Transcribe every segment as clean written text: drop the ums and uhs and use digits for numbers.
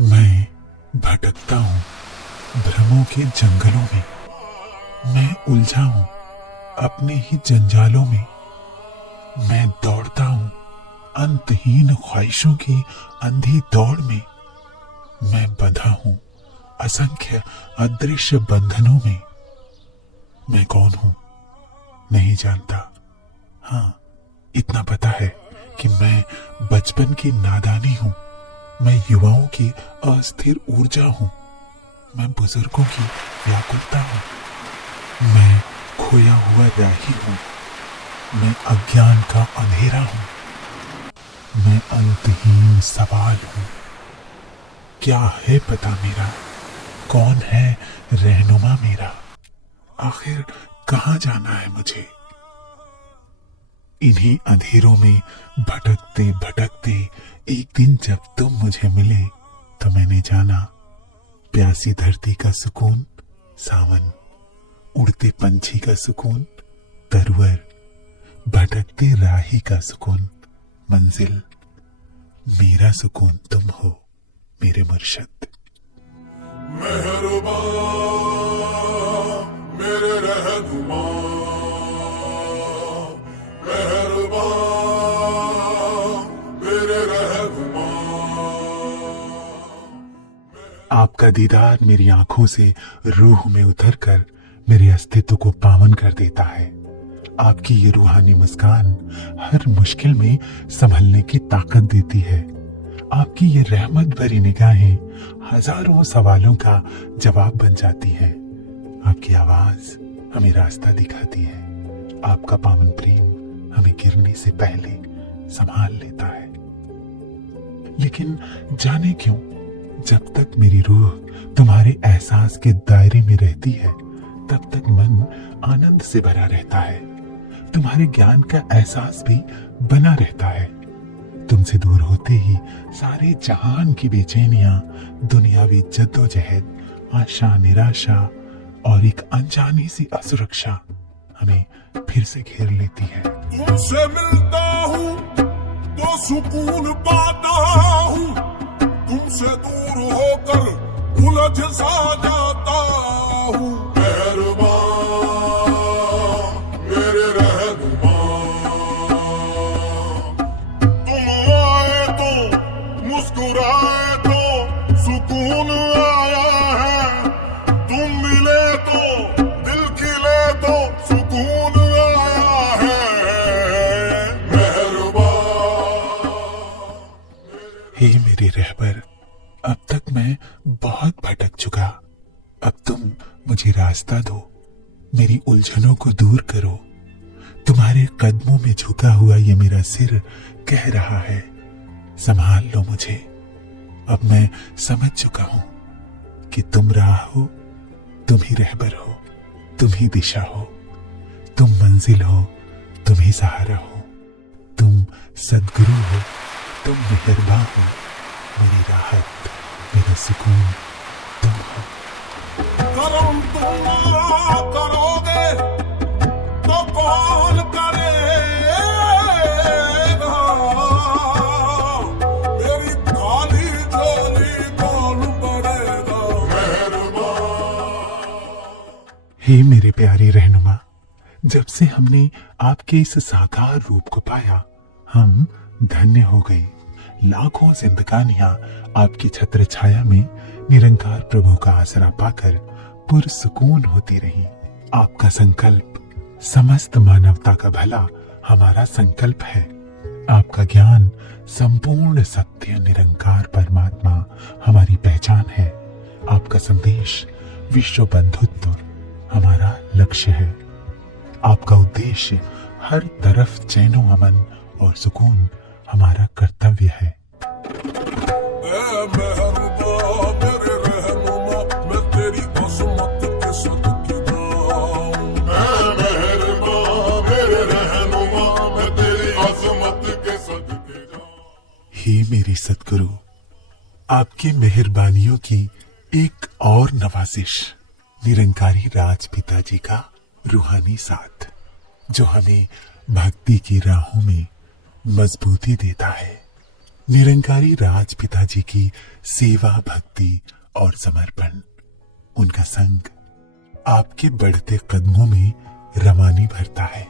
मैं भटकता हूँ भ्रमों के जंगलों में। मैं उलझा हूँ अपने ही जंजालों में। मैं दौड़ता हूँ अंतहीन ख्वाहिशों की अंधी दौड़ में। मैं बंधा हूँ असंख्य अदृश्य बंधनों में। मैं कौन हूँ नहीं जानता। हाँ, इतना पता है कि मैं बचपन की नादानी हूँ। मैं युवाओं की अस्थिर ऊर्जा हूँ। मैं बुजुर्गों की व्याकुलता हूँ। मैं खोया हुआ राही हूँ। मैं अज्ञान का अंधेरा हूँ। मैं अंतहीन सवाल हूँ। क्या है पता मेरा? कौन है रहनुमा मेरा? आखिर कहाँ जाना है मुझे? इन्हीं अंधेरों में भटकते भटकते एक दिन जब तुम मुझे मिले तो मैंने जाना प्यासी धरती का सुकून सावन, उड़ते पंछी का सुकून तरवर, भटकते राही का सुकून मंजिल। मेरा सुकून तुम हो मेरे मुर्शद। मेहरबान मेरे रहनुमा, मेहरबान मेरे रहनुमा। आपका दीदार मेरी आंखों से रूह में उतरकर मेरे अस्तित्व को पावन कर देता है। आपकी ये रूहानी मुस्कान हर मुश्किल में संभलने की ताकत देती है। आपकी ये रहमत भरी निगाहें हजारों सवालों का जवाब बन जाती हैं। आपकी आवाज हमें रास्ता दिखाती है। आपका पावन प्रेम हमें गिरने से पहले संभाल लेता है। लेकिन जाने क्यों, जब तक मेरी रूह तुम्हारे एहसास के दायरे में रहती है तब तक मन आनंद से भरा रहता है। तुम्हारे ज्ञान का एहसास भी बना रहता है। तुमसे दूर होते ही सारे जहान की बेचैनियां, दुनियावी जद्दोजहद, आशा निराशा और एक अनजानी सी असुरक्षा हमें फिर से घेर लेती है। तुमसे मिलता हूँ तो सुकून पाता हूँ, तुमसे दूर होकर उलझ सा जाता हूँ। मुस्कुराए तो सुकून आया है, तुम मिले तो दिल खिले तो सुकून आया है। मेहरबान। हे मेरे रहबर, अब तक मैं बहुत भटक चुका। अब तुम मुझे रास्ता दो, मेरी उलझनों को दूर करो। तुम्हारे कदमों में झुका हुआ ये मेरा सिर कह रहा है, संभाल लो मुझे। अब मैं समझ चुका हूं कि तुम राह हो, तुम ही रहबर हो, तुम ही दिशा हो, तुम मंजिल हो, तुम ही सहारा हो, तुम सद्गुरु हो, तुम मेहरबान हो। मेरी राहत, मेरा सुकून तुम हो। करम तुम ना करोगे तो कौन करेगा? मेरी खाली झोली कौन भरेगा? मेहरबान। हे मेरे प्यारे रहनुमा, जब से हमने आपके इस साकार रूप को पाया हम धन्य हो गए। लाखों जिंदगानियां आपकी छत्र छाया में निरंकार प्रभु का आसरा पाकर पुरसुकून होती रही। आपका संकल्प समस्त मानवता का भला हमारा संकल्प है। आपका ज्ञान संपूर्ण सत्य निरंकार परमात्मा हमारी पहचान है। आपका संदेश विश्व बंधुत्व हमारा लक्ष्य है। आपका उद्देश्य हर तरफ चैनो अमन और सुकून हमारा कर्तव्य है। हे मेरी सतगुरु, आपकी मेहरबानियों की एक और नवाजिश, निरंकारी राज पिताजी का रूहानी साथ, जो हमें भक्ति की राहों में मजबूती देता है। निरंकारी राज पिताजी की सेवा, भक्ति और समर्पण, उनका संग आपके बढ़ते कदमों में रवानी भरता है,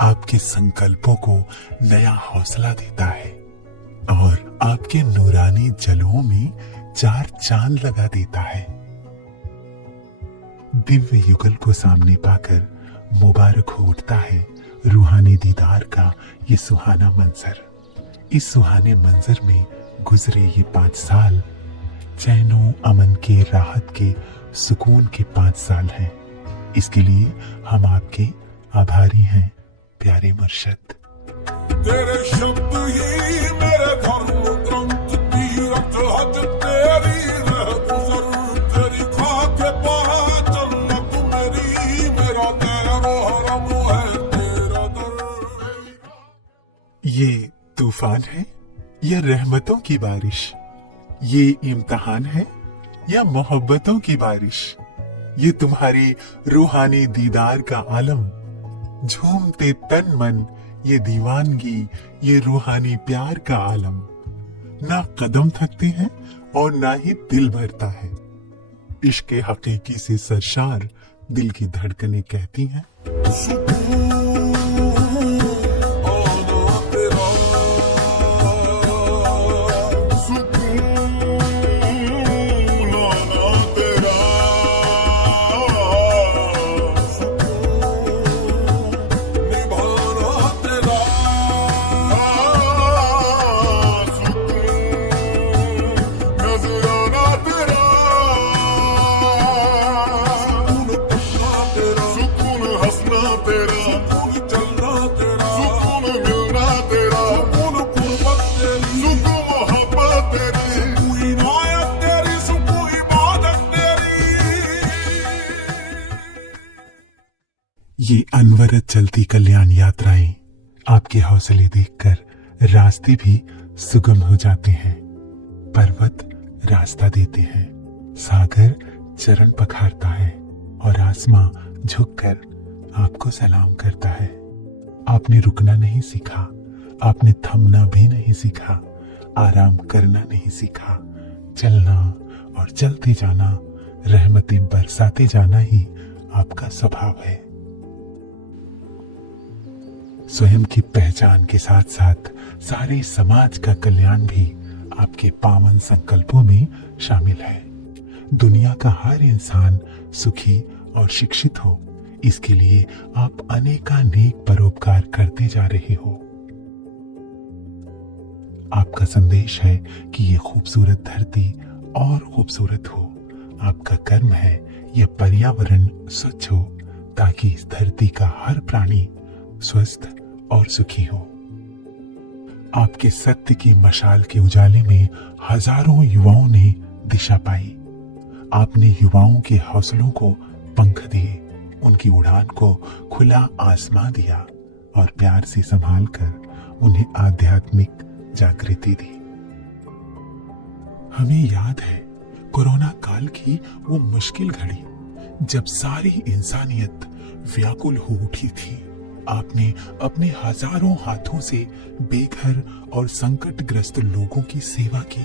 आपके संकल्पों को नया हौसला देता है और आपके नूरानी जलवों में चार चांद लगा देता है। दिव्य युगल को सामने पाकर मुबारक हो उठता है रूहानी दीदार का ये सुहाना मंजर। इस सुहाने मंजर में गुजरे ये 5 साल चैनो, अमन के, राहत के, सुकून के 5 साल हैं। इसके लिए हम आपके आभारी हैं प्यारे मुर्शद। तेरे शब्द ही मेरे धर्म ग्रंथ, तीरथ हज तेरी रह गुजर, तेरी खाके पा जन्नत मेरी, मेरा तेरा हरम है तेरा दर। ये तूफान है या रहमतों की बारिश, ये इम्तिहान है या मोहब्बतों की बारिश, ये तुम्हारे रूहानी दीदार का आलम, झूमते तन मन ये दीवानगी, ये रूहानी प्यार का आलम। ना कदम थकते हैं और ना ही दिल भरता है, इश्क हकीकी से सरशार दिल की धड़कनें कहती हैं ये अनवरत चलती कल्याण यात्राएं आपके हौसले देखकर रास्ते भी सुगम हो जाते हैं। पर्वत रास्ता देते हैं, सागर चरण पखारता है और आसमां झुककर आपको सलाम करता है। आपने रुकना नहीं सीखा, आपने थमना भी नहीं सीखा, आराम करना नहीं सीखा। चलना और चलते जाना, रहमतें बरसाते जाना ही आपका स्वभाव है। स्वयं की पहचान के साथ साथ सारे समाज का कल्याण भी आपके पावन संकल्पों में शामिल है। दुनिया का हर इंसान सुखी और शिक्षित हो, इसके लिए आप अनेकानेक परोपकार करते जा रहे हो। आपका संदेश है कि ये खूबसूरत धरती और खूबसूरत हो। आपका कर्म है यह पर्यावरण स्वच्छ हो, ताकि इस धरती का हर प्राणी स्वस्थ और सुखी हो। आपके सत्य की मशाल के उजाले में हजारों युवाओं ने दिशा पाई। आपने युवाओं के हौसलों को पंख दिए, उनकी उड़ान को खुला आसमां दिया और प्यार से संभाल कर उन्हें आध्यात्मिक जागृति दी। हमें याद है कोरोना काल की वो मुश्किल घड़ी जब सारी इंसानियत व्याकुल हो उठी थी। आपने अपने हजारों हाथों से बेघर और संकटग्रस्त लोगों की सेवा की।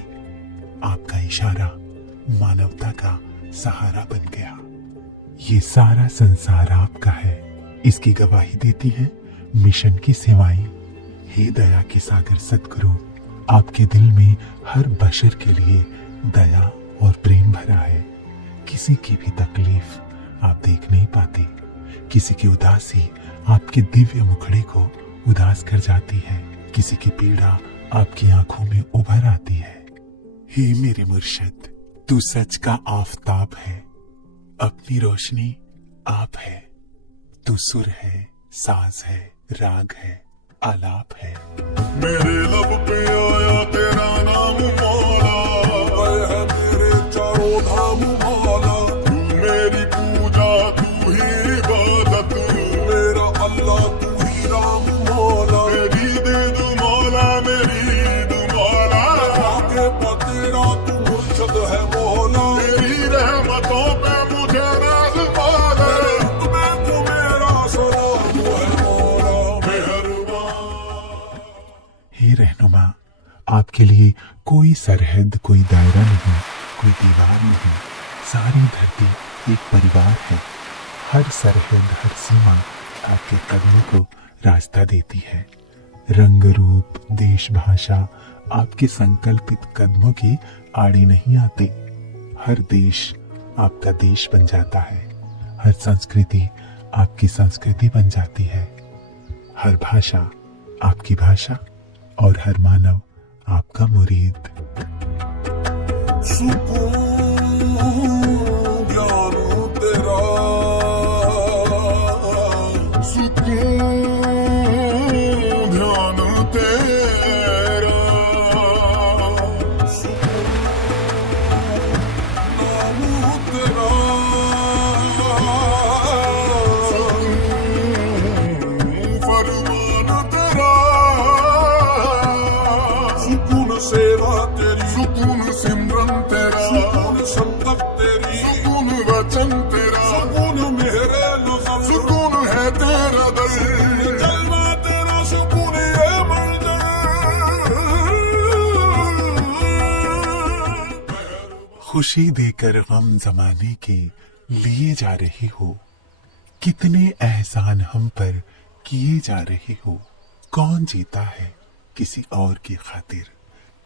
आपका इशारा मानवता का सहारा बन गया। ये सारा संसार आपका है, इसकी गवाही देती हैं मिशन की सेवाएं। हे दया के सागर सद्गुरु, आपके दिल में हर बशर के लिए दया और प्रेम भरा है। किसी की भी तकलीफ आप देख नहीं पाते, किसी की उदासी आपके दिव्य मुखड़े को उदास कर जाती है, किसी की पीड़ा आपकी आंखों में उभर आती है। हे मेरे मुर्शिद, तू सच का आफताब है, अपनी रोशनी आप है। तू सुर है, साज है, राग है, आलाप है। मेरे लब पे आया तेरा नाम मौला, वह है मेरे चारों धाम मौला। तू मेरी पूजा, तू ही इबादत, मेरा अल्लाह तू ही राम मौला। मेरी दीद मौला, मेरी ईद मौला, आगे तेरा तू मुर्शद है मौला। तेरी रहमतों पे मुझे नाज़ मौला, तुम्हें तू मेरा सलाम है मौला। मेहरबान हे रहनुमा, आपके लिए कोई सरहद, कोई दायरा नहीं, कोई दीवार नहीं। सारी धरती एक परिवार है। हर सरहद, हर सीमा आपके कदमों को रास्ता देती है। रंग रूप, देश, भाषा आपके संकल्पित कदमों की आड़ी नहीं आते। हर देश आपका देश बन जाता है। हर संस्कृति आपकी संस्कृति बन जाती है। हर भाषा आपकी भाषा और हर मानव आपका मुरीद। सेवा तेरी, सुकून सिमरन तेरा, सुकून शब्द तेरी, सुकून वचन तेरा, सुकून मेरे नज़र, सुकून है तेरा दर, जलवा तेरा सुकून है मंजर। खुशी देकर गम जमाने के लिए जा रही हो। कितने एहसान हम पर किए जा रहे हो। कौन जीता है किसी और की खातिर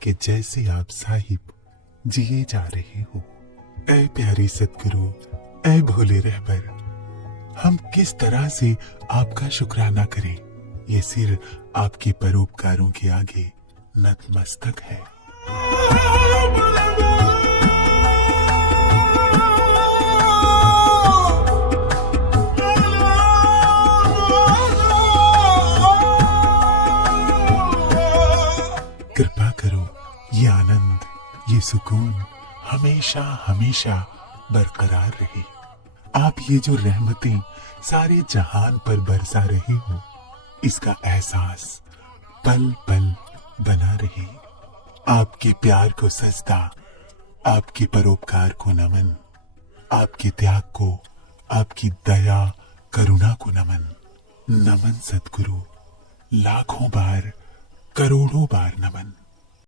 कि जैसे आप साहिब जिए जा रहे हो। ऐ प्यारे सतगुरु, ऐ भोले रहबर, हम किस तरह से आपका शुक्राना करें। ये सिर आपके परोपकारों के आगे नतमस्तक है। कृपा करो ये आनंद, ये सुकून हमेशा हमेशा बरकरार रहे। आप ये जो रहमतें सारे जहान पर बरसा रहे हो, इसका एहसास पल पल बना रहे। आपके प्यार को सजदा, आपके परोपकार को नमन, आपके त्याग को, आपकी दया करुणा को नमन। नमन सतगुरु, लाखों बार, करोड़ों बार नमन।